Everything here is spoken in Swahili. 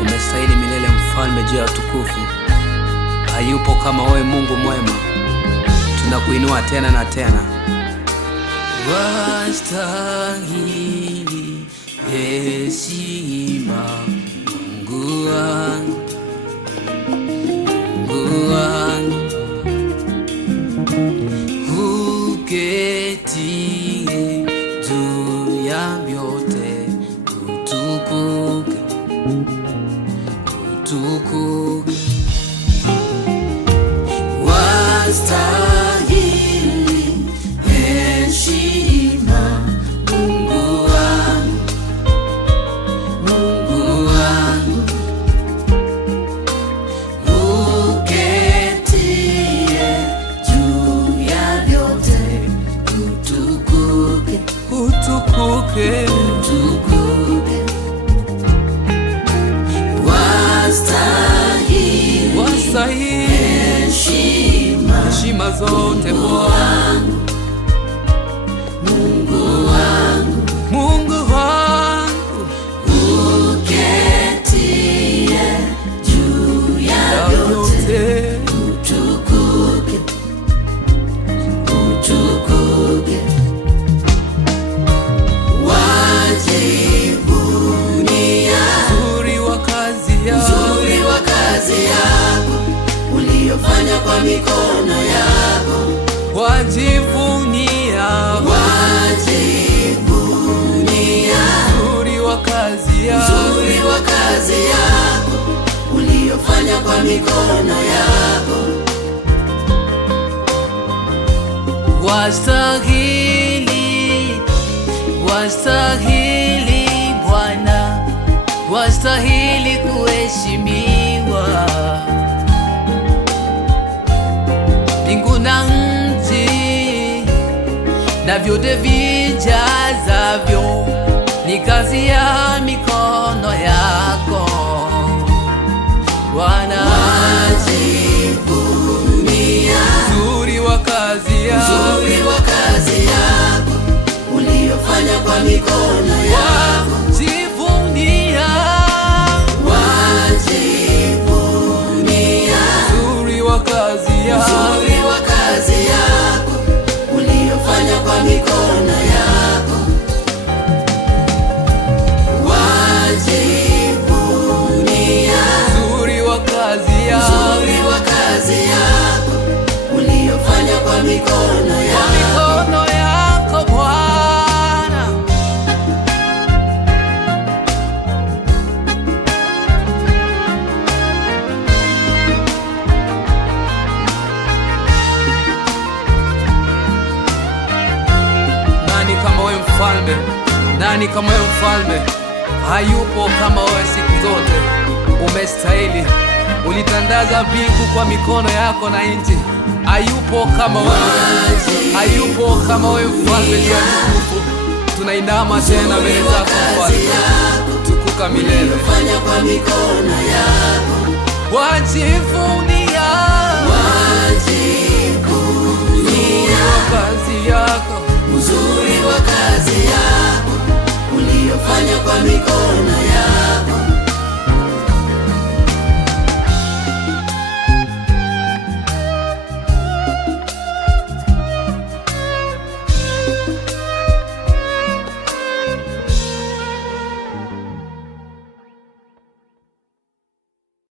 Umestahili milele, mfalme juu ya utukufu. Hayupo kama wewe, Mungu mwema, tunakuinua tena na tena. Wastahili heshima, Mungu wangu, Mungu wangu, uketie juu ya vyote, utukuke, utukuke. Wastahili heshima, Mungu wangu, Mungu wangu, uketie juu ya vyote, utukuke, utukuke, utukuke. Wastahili heshima zote, Bwana Mungu wangu, Mungu wangu, uketie juu ya vyote, utukuke, utukuke. Wajivunia uzuri wa kazi yako, uzuri wa kazi yako uliyofanya kwa mikono yako. wajivunia, Wajivunia uzuri wa kazi yako, uzuri wa kazi yako uliyofanya kwa mikono yako. wastahili, wastahili Bwana, wastahili kuheshimiwa. Mbingu na nchi na vyote vijazavyo ni kazi ya mikono yako Bwana. Wajivunia uzuri wa kazi yako, uzuri wa kazi yako uliyofanya kwa mikono yako. wajivunia, Wajivunia uzuri wa kazi yako, uzuri wa kazi yako uliyofanya kwa mikono yako. Wajivunia uzuri wa kazi yako, uzuri wa kazi yako uliyofanya kwa mikono kwa yako. mikono yako Bwana. Nani kama wewe mfalme? Nani kama wewe mfalme? Hayupo kama wewe siku zote. Umestahili, ulitandaza mbingu kwa mikono yako na nchi. Hayupo kama wewe, hayupo kama wewe mfalme juu ya utukufu. Tunainama tena mbele zako Mfalme, tukuka milele. Fanya kwa mikono yako. Wajivunia, Wajivunia kazi yako, uzuri wa kazi yako uliyofanya kwa mikono yako.